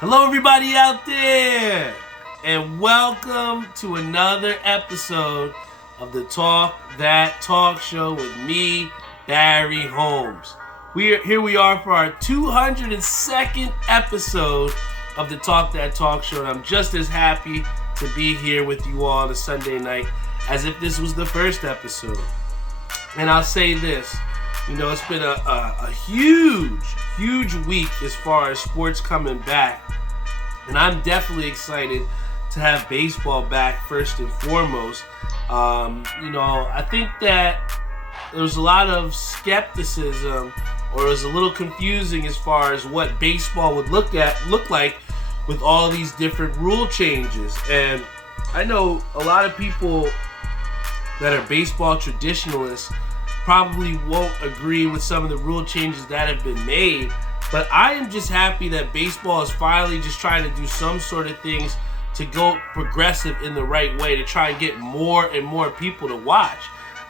Hello, everybody out there, and welcome to another episode of the Talk That Talk Show with me, Barry Holmes. Here we are for our 202nd episode of the Talk That Talk Show, and I'm just as happy to be here with you all on a Sunday night as if this was the first episode. And I'll say this, it's been a huge week as far as sports coming back. And I'm definitely excited to have baseball back first and foremost. I think that there was a lot of skepticism, or it was a little confusing as far as what baseball would look like with all these different rule changes. And I know a lot of people that are baseball traditionalists probably won't agree with some of the rule changes that have been made, but I am just happy that baseball is finally just trying to do some sort of things to go progressive in the right way to try and get more and more people to watch.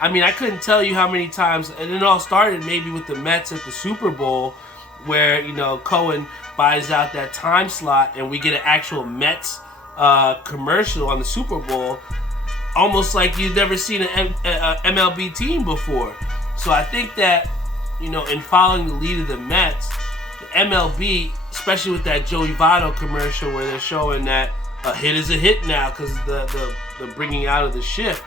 I mean, I couldn't tell you how many times, and it all started maybe with the Mets at the Super Bowl, where Cohen buys out that time slot and we get an actual Mets commercial on the Super Bowl, almost like you've never seen an MLB team before. So I think that, in following the lead of the Mets, the MLB, especially with that Joey Votto commercial where they're showing that a hit is a hit now because the bringing out of the shift.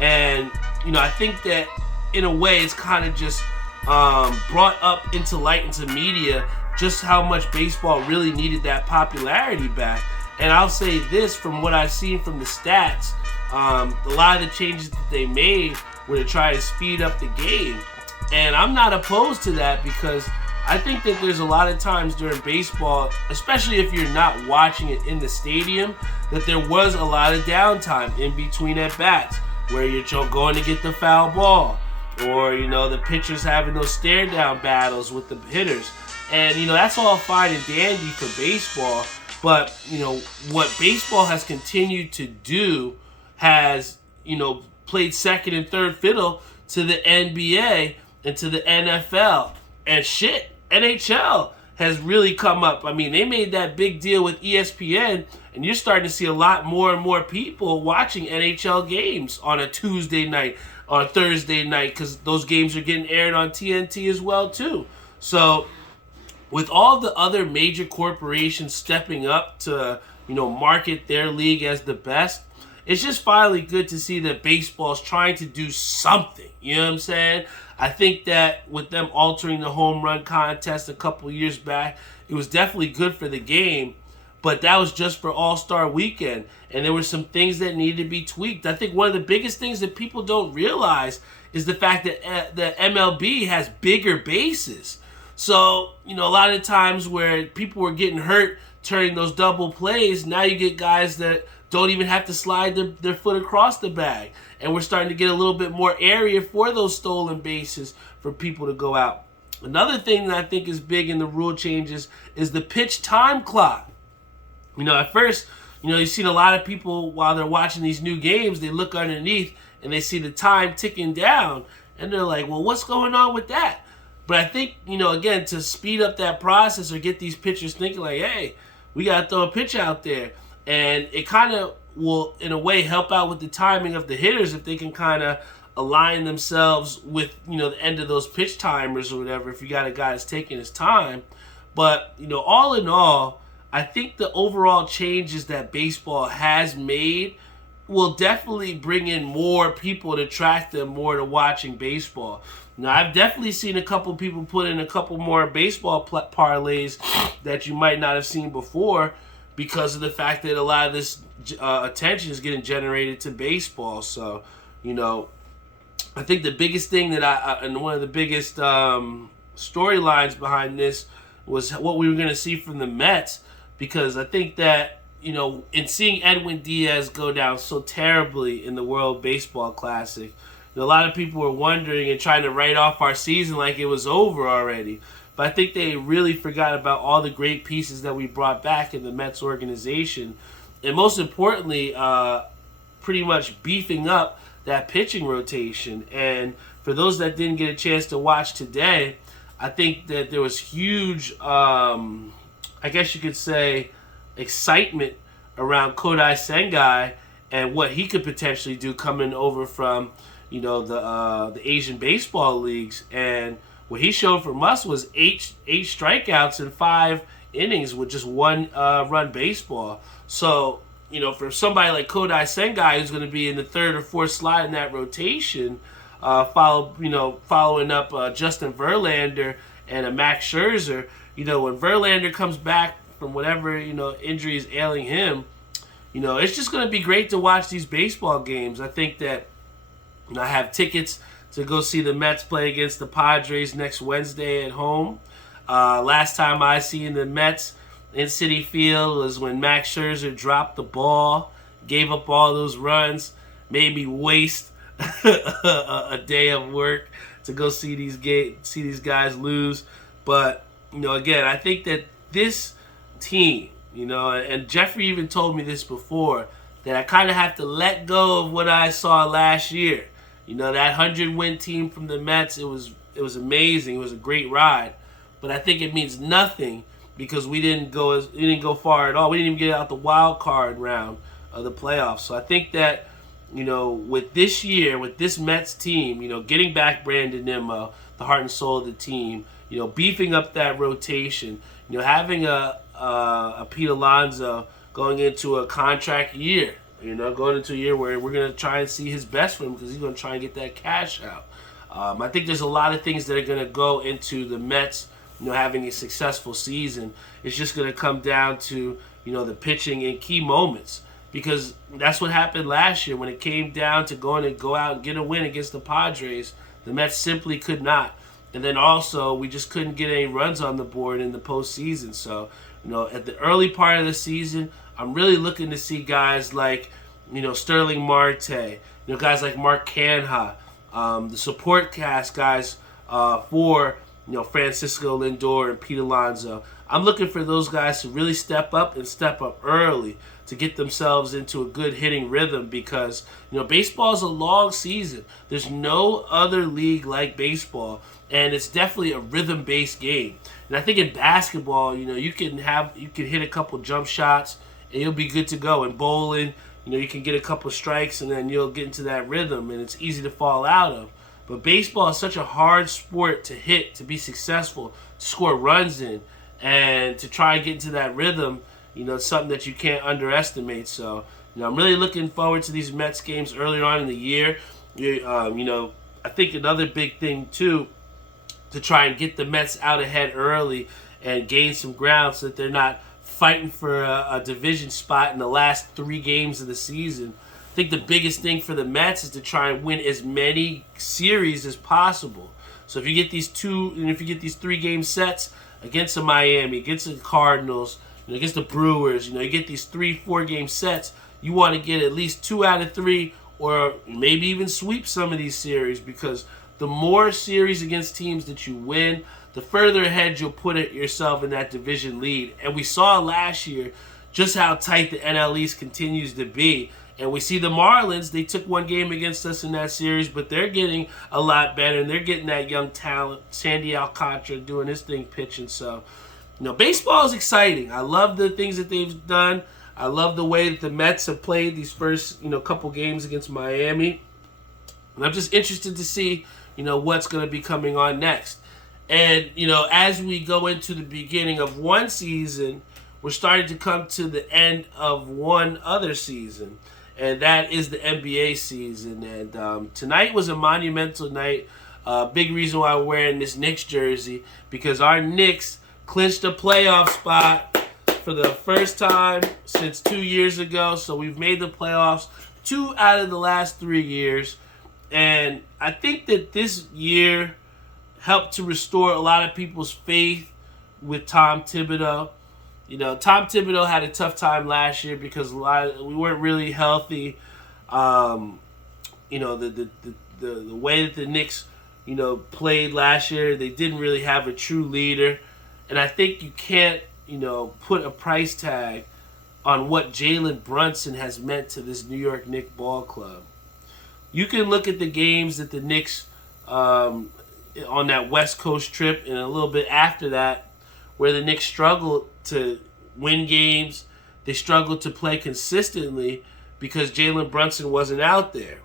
And, I think that in a way it's kind of just brought up into light, into media, just how much baseball really needed that popularity back. And I'll say this, from what I've seen from the stats, a lot of the changes that they made were to try to speed up the game. And I'm not opposed to that, because I think that there's a lot of times during baseball, especially if you're not watching it in the stadium, that there was a lot of downtime in between at bats where you're going to get the foul ball, or the pitchers having those stare down battles with the hitters. And that's all fine and dandy for baseball, but what baseball has continued to do has played second and third fiddle to the NBA and to the NFL. And shit, NHL has really come up. I mean, they made that big deal with ESPN, and you're starting to see a lot more and more people watching NHL games on a Tuesday night or a Thursday night, because those games are getting aired on TNT as well too. So with all the other major corporations stepping up to market their league as the best, it's just finally good to see that baseball's trying to do something. You know what I'm saying? I think that with them altering the home run contest a couple years back, it was definitely good for the game, but that was just for All-Star Weekend, and there were some things that needed to be tweaked. I think one of the biggest things that people don't realize is the fact that the MLB has bigger bases. So, a lot of times where people were getting hurt turning those double plays, now you get guys that don't even have to slide their foot across the bag. And we're starting to get a little bit more area for those stolen bases for people to go out. Another thing that I think is big in the rule changes is the pitch time clock. At first, you've seen a lot of people while they're watching these new games, they look underneath and they see the time ticking down. And they're like, well, what's going on with that? But I think, again, to speed up that process or get these pitchers thinking like, hey, we got to throw a pitch out there. And it kind of will, in a way, help out with the timing of the hitters if they can kind of align themselves with, the end of those pitch timers or whatever, if you got a guy that's taking his time. But, all in all, I think the overall changes that baseball has made will definitely bring in more people to attract them more to watching baseball. Now, I've definitely seen a couple people put in a couple more baseball parlays that you might not have seen before, because of the fact that a lot of this attention is getting generated to baseball. So, I think the biggest thing that and one of the biggest storylines behind this was what we were going to see from the Mets, because I think that, in seeing Edwin Diaz go down so terribly in the World Baseball Classic, a lot of people were wondering and trying to write off our season like it was over already. But I think they really forgot about all the great pieces that we brought back in the Mets organization. And most importantly, pretty much beefing up that pitching rotation. And for those that didn't get a chance to watch today, I think that there was huge, I guess you could say, excitement around Kodai Sengai and what he could potentially do coming over from, the Asian baseball leagues. And what he showed from us was eight strikeouts in 5 innings with just one run baseball. So, for somebody like Kodai Sengai, who's going to be in the third or fourth slot in that rotation, following up Justin Verlander and a Max Scherzer, when Verlander comes back from whatever, injury is ailing him, it's just going to be great to watch these baseball games. I think that I have tickets to go see the Mets play against the Padres next Wednesday at home. Last time I seen the Mets in Citi Field was when Max Scherzer dropped the ball, gave up all those runs, made me waste a day of work to go see these guys lose. But again, I think that this team, and Jeffrey even told me this before, that I kind of have to let go of what I saw last year. That 100-win team from the Mets, it was amazing. It was a great ride. But I think it means nothing because we didn't go far at all. We didn't even get out the wild card round of the playoffs. So I think that, with this year, with this Mets team, getting back Brandon Nimmo, the heart and soul of the team, beefing up that rotation, having a Pete Alonso going into a contract year, going into a year where we're going to try and see his best for him because he's going to try and get that cash out. I think there's a lot of things that are going to go into the Mets, having a successful season. It's just going to come down to, the pitching in key moments, because that's what happened last year when it came down to go out and get a win against the Padres. The Mets simply could not. And then also, we just couldn't get any runs on the board in the postseason. So, at the early part of the season, I'm really looking to see guys like, Sterling Marte, guys like Mark Canha, the support cast guys for, Francisco Lindor and Pete Alonso. I'm looking for those guys to really step up and step up early to get themselves into a good hitting rhythm because, baseball is a long season. There's no other league like baseball, and it's definitely a rhythm-based game. And I think in basketball, you can hit a couple jump shots and you'll be good to go. In bowling, you can get a couple strikes and then you'll get into that rhythm and it's easy to fall out of. But baseball is such a hard sport to hit, to be successful, to score runs in, and to try and get into that rhythm. It's something that you can't underestimate. So, I'm really looking forward to these Mets games earlier on in the year. I think another big thing too, to try and get the Mets out ahead early and gain some ground so that they're not fighting for a division spot in the last 3 games of the season. I think the biggest thing for the Mets is to try and win as many series as possible. So if you get these 3-game sets against the Miami, against the Cardinals, against the Brewers, you get these 3-4 game sets, you want to get at least 2 out of 3 or maybe even sweep some of these series, because the more series against teams that you win, the further ahead you'll put yourself in that division lead. And we saw last year just how tight the NL East continues to be. And we see the Marlins, they took 1 game against us in that series, but they're getting a lot better, and they're getting that young talent, Sandy Alcantara doing his thing pitching. So, baseball is exciting. I love the things that they've done. I love the way that the Mets have played these first, couple games against Miami. And I'm just interested to see, what's going to be coming on next. And, as we go into the beginning of one season, we're starting to come to the end of one other season. And that is the NBA season. And tonight was a monumental night. Big reason why we're wearing this Knicks jersey, because our Knicks clinched a playoff spot for the first time since 2 years ago. So we've made the playoffs 2 out of the last 3 years. And I think that this year helped to restore a lot of people's faith with Tom Thibodeau. Tom Thibodeau had a tough time last year because we weren't really healthy. The way that the Knicks, played last year, they didn't really have a true leader. And I think you can't, put a price tag on what Jalen Brunson has meant to this New York Knicks ball club. You can look at the games that the Knicks, on that West Coast trip and a little bit after that, where the Knicks struggled to win games, they struggled to play consistently because Jalen Brunson wasn't out there.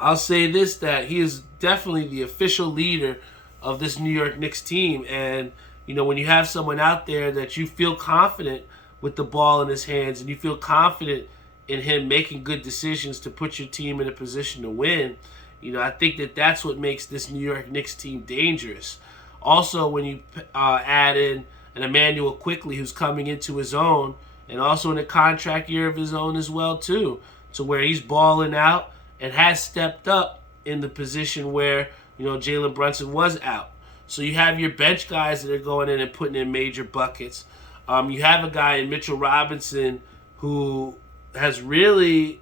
I'll say this, that he is definitely the official leader of this New York Knicks team. And, when you have someone out there that you feel confident with the ball in his hands and you feel confident in him making good decisions to put your team in a position to win, I think that that's what makes this New York Knicks team dangerous. Also, when you add in an Emmanuel Quickley who's coming into his own, and also in a contract year of his own as well, too, to where he's balling out and has stepped up in the position where, Jalen Brunson was out. So you have your bench guys that are going in and putting in major buckets. You have a guy in Mitchell Robinson who has really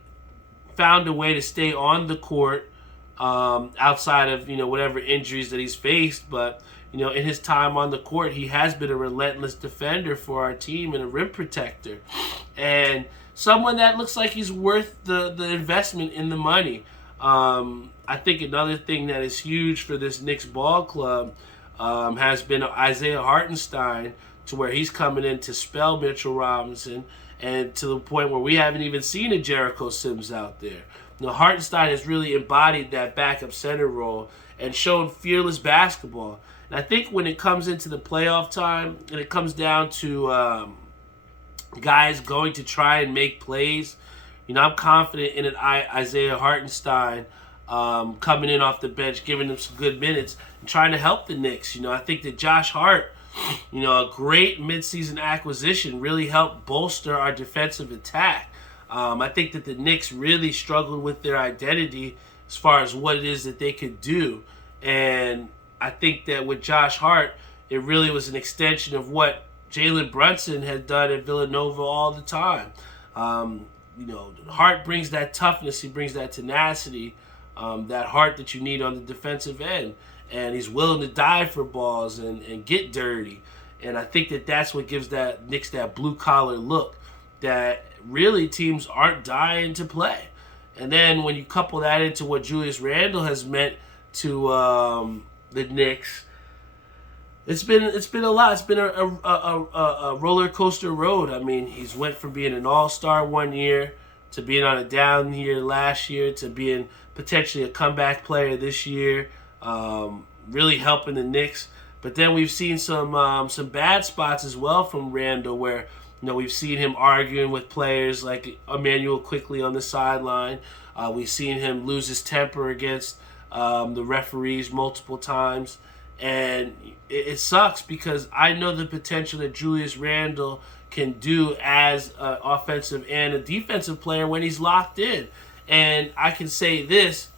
found a way to stay on the court outside of, whatever injuries that he's faced. But, in his time on the court, he has been a relentless defender for our team and a rim protector. And someone that looks like he's worth the investment in the money. I think another thing that is huge for this Knicks ball club has been Isaiah Hartenstein, to where he's coming in to spell Mitchell Robinson, and to the point where we haven't even seen a Jericho Sims out there. Hartenstein has really embodied that backup center role and shown fearless basketball. And I think when it comes into the playoff time and it comes down to guys going to try and make plays, I'm confident in Isaiah Hartenstein coming in off the bench, giving them some good minutes and trying to help the Knicks. I think that Josh Hart, a great midseason acquisition, really helped bolster our defensive attack. I think that the Knicks really struggled with their identity as far as what it is that they could do. And I think that with Josh Hart, it really was an extension of what Jalen Brunson had done at Villanova all the time. Hart brings that toughness, he brings that tenacity, that heart that you need on the defensive end. And he's willing to dive for balls and get dirty. And I think that that's what gives that Knicks that blue-collar look that really teams aren't dying to play. And then when you couple that into what Julius Randle has meant to the Knicks, it's been a lot. It's been a roller coaster road. I mean, he's went from being an all-star one year to being on a down year last year to being potentially a comeback player this year, really helping the Knicks. But then we've seen some bad spots as well from Randle, where we've seen him arguing with players like Emmanuel Quickley on the sideline. We've seen him lose his temper against the referees multiple times. And it sucks because I know the potential that Julius Randle can do as an offensive and a defensive player when he's locked in. And I can say this,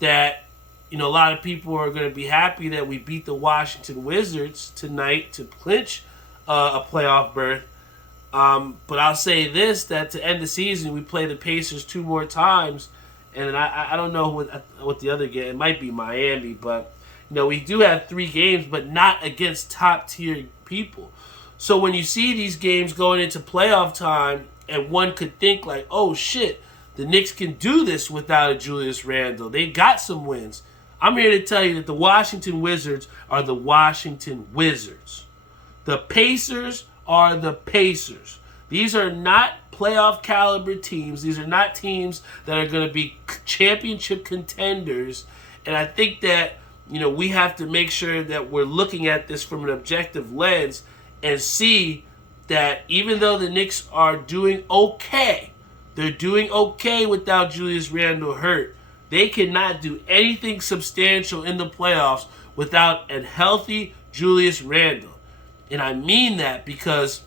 that a lot of people are going to be happy that we beat the Washington Wizards tonight to clinch a playoff berth. But I'll say this, that to end the season, we play the Pacers 2 more times. And I don't know what the other game, it might be Miami, but we do have 3 games, but not against top-tier people. So when you see these games going into playoff time, and one could think like, oh shit, the Knicks can do this without a Julius Randle. They got some wins. I'm here to tell you that the Washington Wizards are the Washington Wizards. The Pacers are the Pacers. These are not playoff caliber teams. These are not teams that are going to be championship contenders. And I think that we have to make sure that we're looking at this from an objective lens and see that even though the Knicks are doing okay, they're doing okay without Julius Randle hurt, they cannot do anything substantial in the playoffs without a healthy Julius Randle. And I mean that because,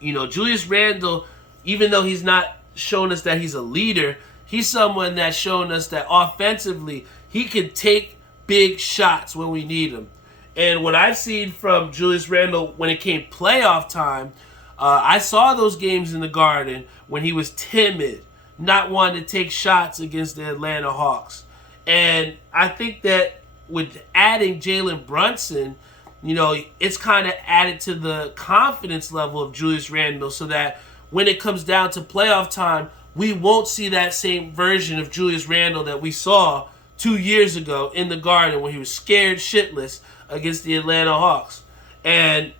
Julius Randle, even though he's not shown us that he's a leader, he's someone that's shown us that offensively he can take big shots when we need them. And what I've seen from Julius Randle when it came playoff time, I saw those games in the Garden when he was timid, not wanting to take shots against the Atlanta Hawks. And I think that with adding Jalen Brunson, it's kind of added to the confidence level of Julius Randle so that when it comes down to playoff time, we won't see that same version of Julius Randle that we saw 2 years ago in the Garden when he was scared shitless against the Atlanta Hawks. And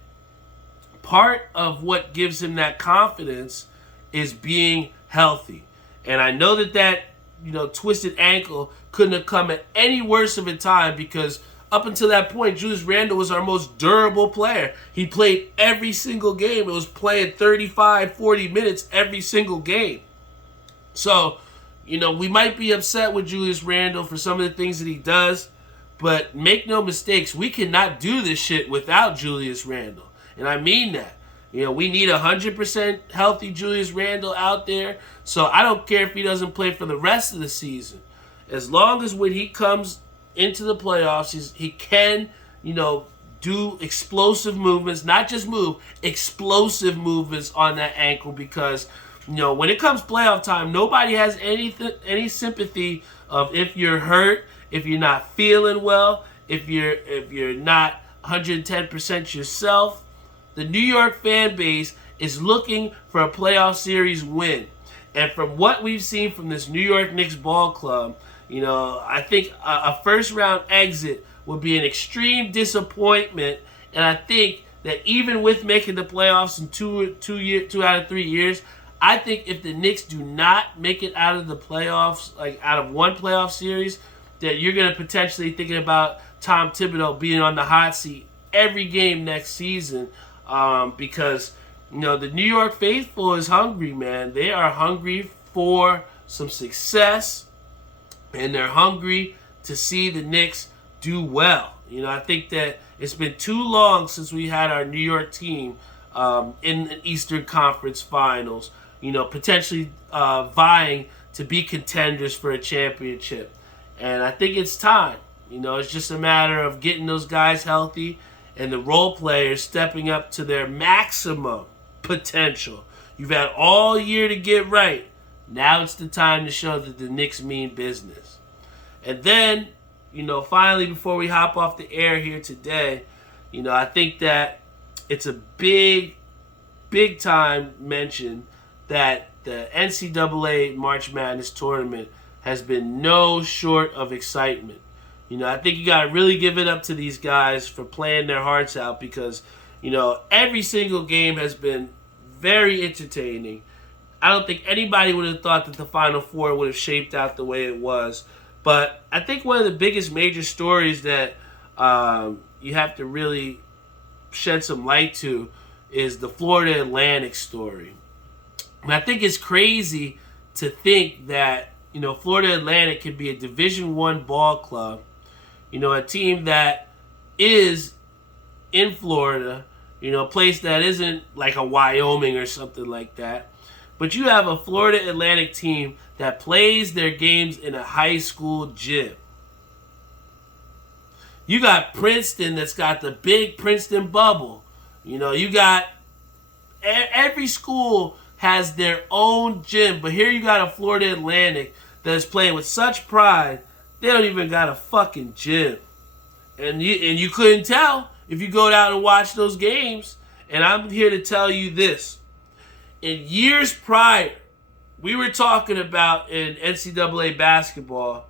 part of what gives him that confidence is being healthy. And I know that twisted ankle couldn't have come at any worse of a time, because up until that point, Julius Randle was our most durable player. He played every single game. It was playing 35, 40 minutes every single game. So, we might be upset with Julius Randle for some of the things that he does, but make no mistakes, we cannot do this shit without Julius Randle. And I mean that. We need 100% healthy Julius Randle out there. So I don't care if he doesn't play for the rest of the season. As long as when he comes into the playoffs, he can, do explosive movements, not just move, explosive movements on that ankle, because, when it comes playoff time, nobody has any sympathy of if you're hurt, if you're not feeling well, if you're not 110% yourself. The New York fan base is looking for a playoff series win. And from what we've seen from this New York Knicks ball club, I think a first-round exit would be an extreme disappointment. And I think that even with making the playoffs in 2 out of 3 years, I think if the Knicks do not make it out of the playoffs, like out of one playoff series, that you're going to potentially thinking about Tom Thibodeau being on the hot seat every game next season. Because, the New York faithful is hungry, man. They are hungry for some success, and they're hungry to see the Knicks do well. I think that it's been too long since we had our New York team in the Eastern Conference Finals, potentially vying to be contenders for a championship. And I think it's time. It's just a matter of getting those guys healthy and the role players stepping up to their maximum potential. You've had all year to get right. Now it's the time to show that the Knicks mean business. And then, finally, before we hop off the air here today, I think that it's a big time mention that the NCAA March Madness tournament has been no short of excitement. I think you got to really give it up to these guys for playing their hearts out, because, every single game has been very entertaining. I don't think anybody would have thought that the Final Four would have shaped out the way it was. But I think one of the biggest major stories that you have to really shed some light to is the Florida Atlantic story. And I think it's crazy to think that, Florida Atlantic could be a Division I ball club, a team that is in Florida, a place that isn't like a Wyoming or something like that. But you have a Florida Atlantic team that plays their games in a high school gym. You got Princeton that's got the big Princeton bubble. You got every school has their own gym. But here you got a Florida Atlantic that is playing with such pride, they don't even got a fucking gym. And you couldn't tell if you go down and watch those games. And I'm here to tell you this. In years prior, we were talking about in NCAA basketball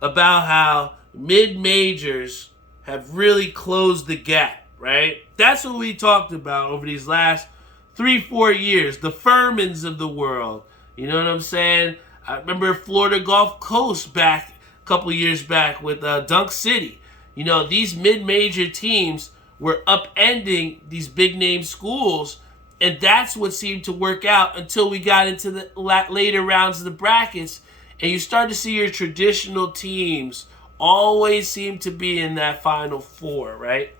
about how mid-majors have really closed the gap, right? That's what we talked about over these last 3-4 years. The Furmans of the world. You know what I'm saying? I remember Florida Gulf Coast back a couple years back with Dunk City. These mid-major teams were upending these big-name schools, and that's what seemed to work out until we got into the later rounds of the brackets, and you start to see your traditional teams always seem to be in that Final Four, right?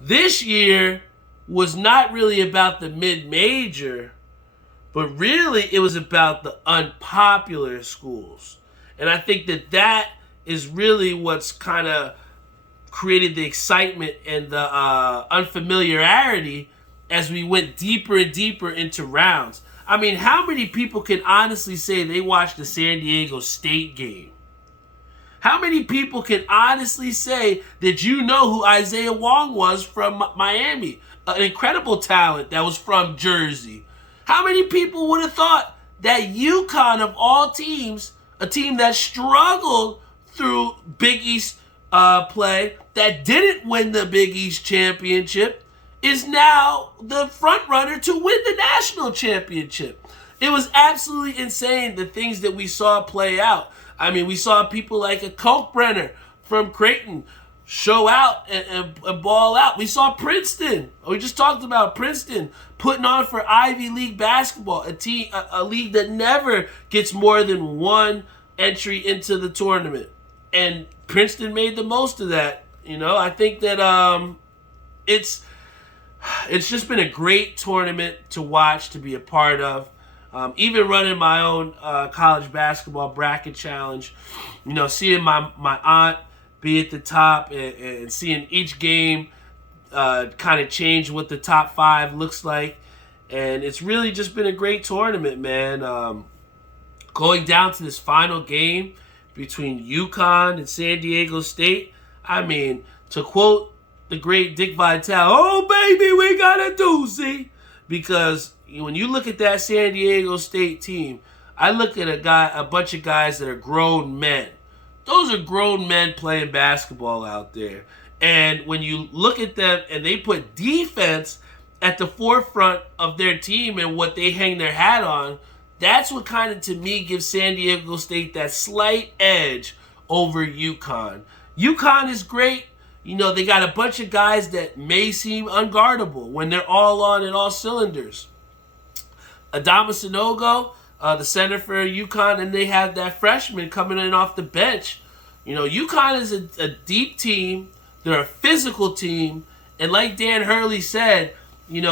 This year was not really about the mid-major, but really it was about the unpopular schools. And I think that is really what's kind of created the excitement and the unfamiliarity as we went deeper and deeper into rounds. I mean, how many people can honestly say they watched the San Diego State game? How many people can honestly say that who Isaiah Wong was from Miami? An incredible talent that was from Jersey. How many people would have thought that UConn, of all teams, a team that struggled through Big East play, that didn't win the Big East championship, is now the front runner to win the national championship. It was absolutely insane, the things that we saw play out. I mean, we saw people like a Kalkbrenner from Creighton show out and ball out. We saw Princeton. We just talked about Princeton putting on for Ivy League basketball, a league that never gets more than one entry into the tournament. And Princeton made the most of that. I think that it's just been a great tournament to watch, to be a part of. Even running my own college basketball bracket challenge, seeing my aunt be at the top and seeing each game kind of change what the top 5 looks like. And it's really just been a great tournament, man. Going down to this final game between UConn and San Diego State. I mean, to quote the great Dick Vitale, "Oh, baby, we got a doozy." Because when you look at that San Diego State team, I look at a bunch of guys that are grown men. Those are grown men playing basketball out there. And when you look at them and they put defense at the forefront of their team and what they hang their hat on, that's what kind of, to me, gives San Diego State that slight edge over UConn. UConn is great. They got a bunch of guys that may seem unguardable when they're all on and all cylinders. Adama Sanogo, the center for UConn, and they have that freshman coming in off the bench. UConn is a deep team. They're a physical team. And like Dan Hurley said, in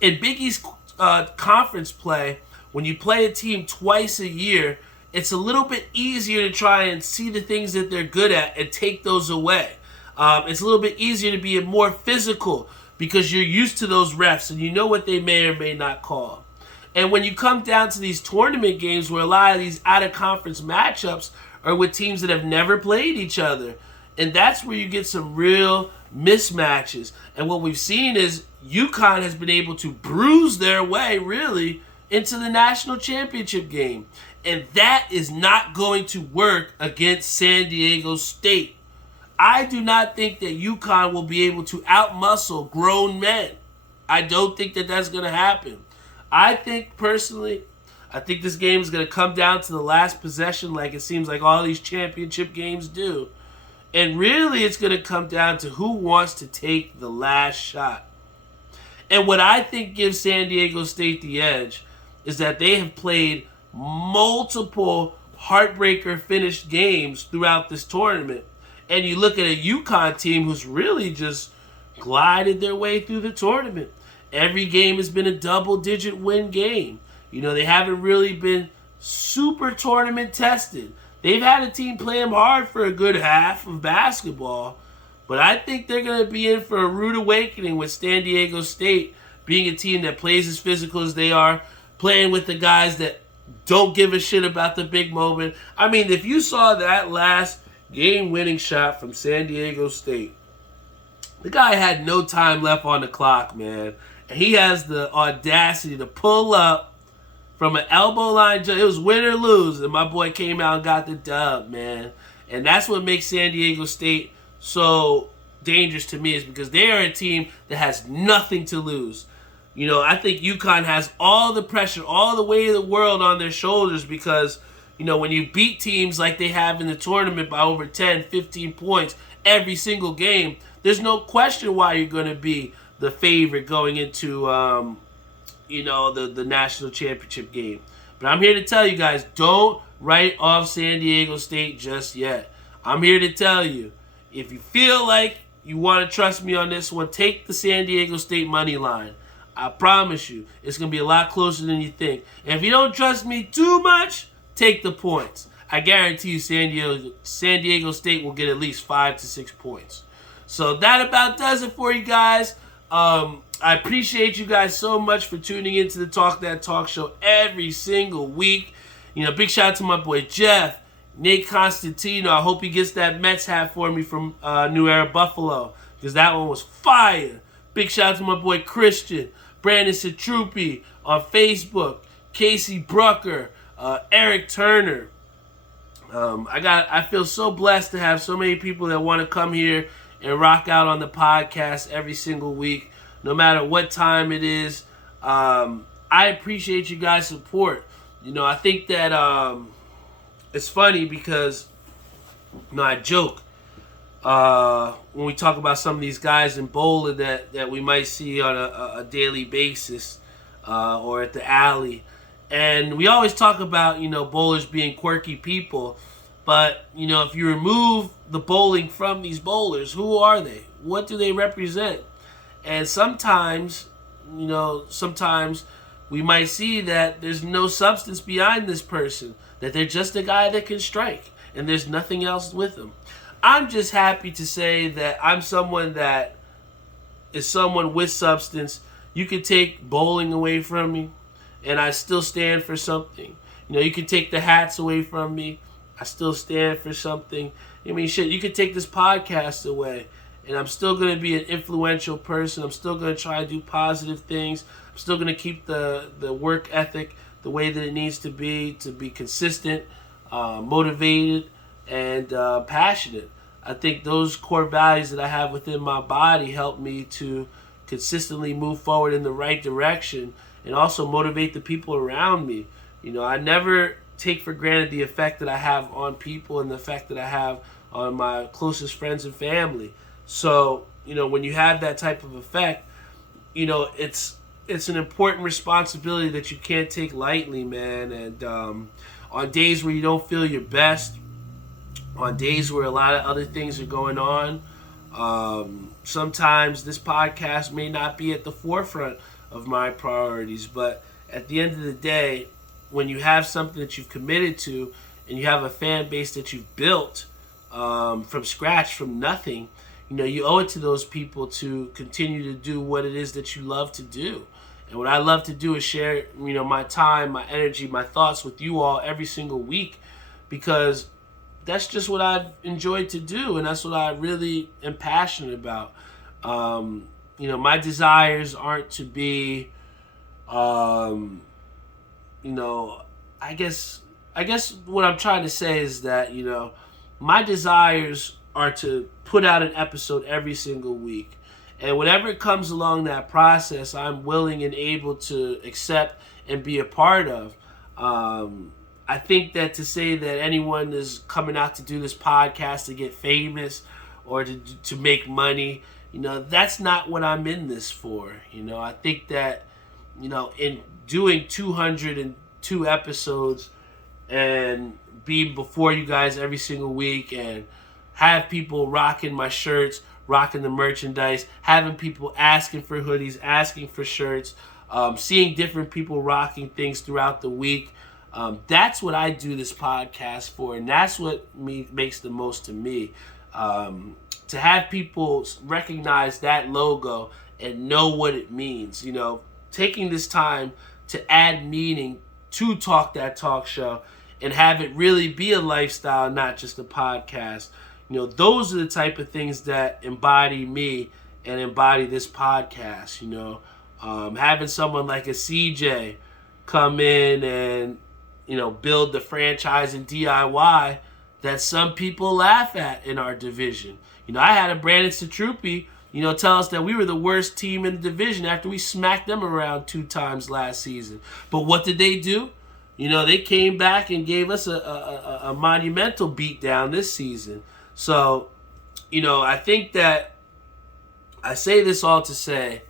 Big East conference play, when you play a team twice a year, it's a little bit easier to try and see the things that they're good at and take those away. It's a little bit easier to be more physical because you're used to those refs and you know what they may or may not call. And when you come down to these tournament games where a lot of these out-of-conference matchups are with teams that have never played each other, and that's where you get some real mismatches. And what we've seen is UConn has been able to bruise their way, really, into the national championship game. And that is not going to work against San Diego State. I do not think that UConn will be able to outmuscle grown men. I don't think that that's going to happen. I think, personally, this game is going to come down to the last possession like it seems like all these championship games do. And really, it's going to come down to who wants to take the last shot. And what I think gives San Diego State the edge is that they have played multiple heartbreaker finished games throughout this tournament. And you look at a UConn team who's really just glided their way through the tournament. Every game has been a double-digit win game. They haven't really been super tournament tested. They've had a team play them hard for a good half of basketball. But I think they're going to be in for a rude awakening with San Diego State being a team that plays as physical as they are, playing with the guys that don't give a shit about the big moment. I mean, if you saw that last game-winning shot from San Diego State, the guy had no time left on the clock, man. And he has the audacity to pull up from an elbow line. It was win or lose, and my boy came out and got the dub, man. And that's what makes San Diego State so dangerous to me, is because they are a team that has nothing to lose. I think UConn has all the pressure, all the weight of the world on their shoulders because, when you beat teams like they have in the tournament by over 10, 15 points every single game, there's no question why you're going to be the favorite going into, the national championship game. But I'm here to tell you guys, don't write off San Diego State just yet. I'm here to tell you, if you feel like you want to trust me on this one, take the San Diego State money line. I promise you, it's going to be a lot closer than you think. And if you don't trust me too much, take the points. I guarantee you San Diego State will get at least 5 to 6 points. So that about does it for you guys. I appreciate you guys so much for tuning into the Talk That Talk show every single week. Big shout out to my boy Jeff, Nate Constantino. I hope he gets that Mets hat for me from New Era Buffalo, because that one was fire. Big shout out to my boy Christian, Brandon Citruppi on Facebook, Casey Brucker, Eric Turner. I feel so blessed to have so many people that want to come here and rock out on the podcast every single week. no matter what time it is. I appreciate you guys' support. I think that it's funny because I joke when we talk about some of these guys in bowling that we might see on a daily basis or at the alley. And we always talk about, bowlers being quirky people. But, if you remove the bowling from these bowlers, who are they? What do they represent? And sometimes we might see that there's no substance behind this person, that they're just a guy that can strike, and there's nothing else with them. I'm just happy to say that I'm someone that is someone with substance. You could take bowling away from me, and I still stand for something. You can take the hats away from me, I still stand for something. You could take this podcast away, and I'm still going to be an influential person. I'm still going to try to do positive things. I'm still going to keep the work ethic the way that it needs to be consistent, motivated, and passionate. I think those core values that I have within my body help me to consistently move forward in the right direction and also motivate the people around me. I never take for granted the effect that I have on people and the effect that I have on my closest friends and family. So, when you have that type of effect, it's an important responsibility that you can't take lightly, man. And on days where you don't feel your best, on days where a lot of other things are going on, sometimes this podcast may not be at the forefront of my priorities. But at the end of the day, when you have something that you've committed to and you have a fan base that you've built from scratch, from nothing, you owe it to those people to continue to do what it is that you love to do. And what I love to do is share, my time, my energy, my thoughts with you all every single week, because that's just what I've enjoyed to do, and that's what I really am passionate about. My desires aren't to be, I guess what I'm trying to say is that, my desires are to put out an episode every single week. And whatever comes along that process, I'm willing and able to accept and be a part of. I think that to say that anyone is coming out to do this podcast to get famous or to make money, that's not what I'm in this for. I think that, in doing 202 episodes and being before you guys every single week and have people rocking my shirts, rocking the merchandise, having people asking for hoodies, asking for shirts, seeing different people rocking things throughout the week. That's what I do this podcast for, and that's what makes the most to me. To have people recognize that logo and know what it means, taking this time to add meaning to Talk That Talk Show and have it really be a lifestyle, not just a podcast. Those are the type of things that embody me and embody this podcast. Having someone like a CJ come in and, build the franchise and DIY that some people laugh at in our division. I had a Brandon Satrupi, tell us that we were the worst team in the division after we smacked them around 2 times last season. But what did they do? They came back and gave us a monumental beatdown this season. So, I think that I say this all to say,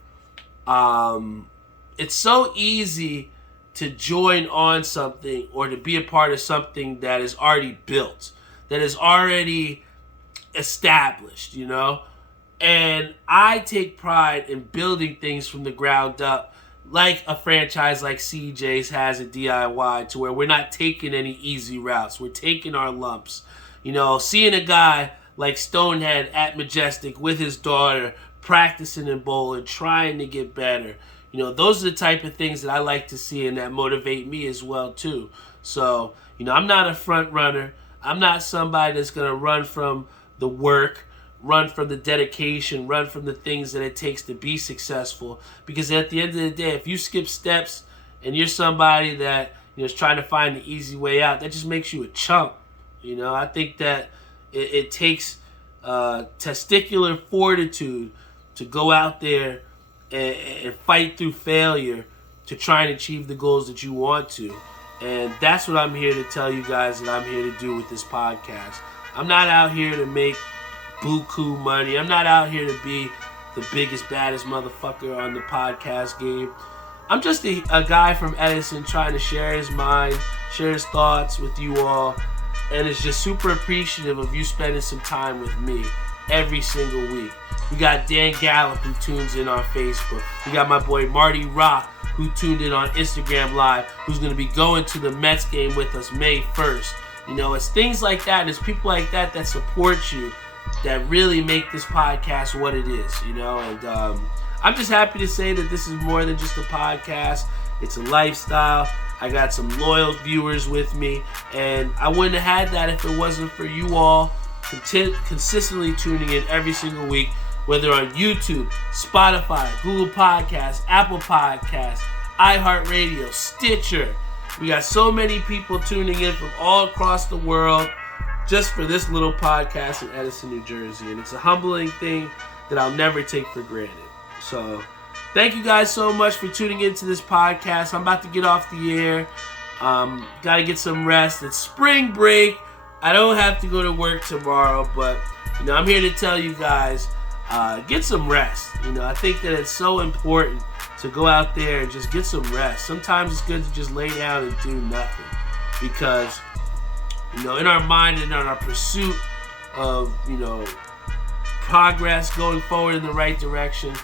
it's so easy to join on something or to be a part of something that is already built, that is already established, And I take pride in building things from the ground up, like a franchise like CJ's has at DIY, to where we're not taking any easy routes. We're taking our lumps. Seeing a guy like Stonehead at Majestic with his daughter, practicing in bowling, trying to get better. Those are the type of things that I like to see and that motivate me as well, too. So, I'm not a front runner. I'm not somebody that's going to run from the work, run from the dedication, run from the things that it takes to be successful. Because at the end of the day, if you skip steps and you're somebody that is trying to find the easy way out, that just makes you a chump. I think that it takes testicular fortitude to go out there and fight through failure to try and achieve the goals that you want to. And that's what I'm here to tell you guys that I'm here to do with this podcast. I'm not out here to make buku money. I'm not out here to be the biggest, baddest motherfucker on the podcast game. I'm just a guy from Edison trying to share his mind, share his thoughts with you all. And it's just super appreciative of you spending some time with me every single week. We got Dan Gallup who tunes in on Facebook. We got my boy Marty Rock who tuned in on Instagram Live, who's going to be going to the Mets game with us May 1st. You know, it's things like that. It's people like that that support you that really make this podcast what it is, you know. And I'm just happy to say that this is more than just a podcast. It's a lifestyle. I got some loyal viewers with me, and I wouldn't have had that if it wasn't for you all consistently tuning in every single week, whether on YouTube, Spotify, Google Podcasts, Apple Podcasts, iHeartRadio, Stitcher. We got so many people tuning in from all across the world just for this little podcast in Edison, New Jersey. And it's a humbling thing that I'll never take for granted. So thank you guys so much for tuning into this podcast. I'm about to get off the air. Got to get some rest. It's spring break. I don't have to go to work tomorrow, but you know, I'm here to tell you guys, get some rest. You know, I think that it's so important to go out there and just get some rest. Sometimes it's good to just lay down and do nothing, because you know, in our mind and in our pursuit of, you know, progress, going forward in the right direction,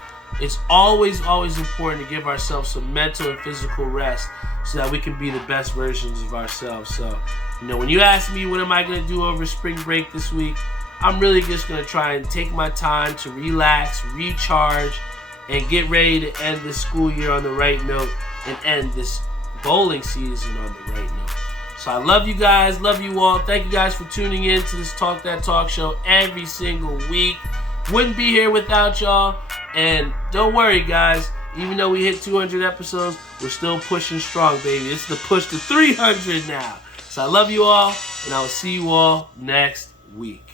it's always important to give ourselves some mental and physical rest so that we can be the best versions of ourselves. So, you know, when you ask me what am I going to do over spring break this week, I'm really just going to try and take my time to relax, recharge, and get ready to end this school year on the right note and end this bowling season on the right note. So I love you guys, love you all. Thank you guys for tuning in to this Talk That Talk show every single week. Wouldn't be here without y'all. And don't worry, guys. Even though we hit 200 episodes, we're still pushing strong, baby. It's the push to 300 now. So I love you all, and I will see you all next week.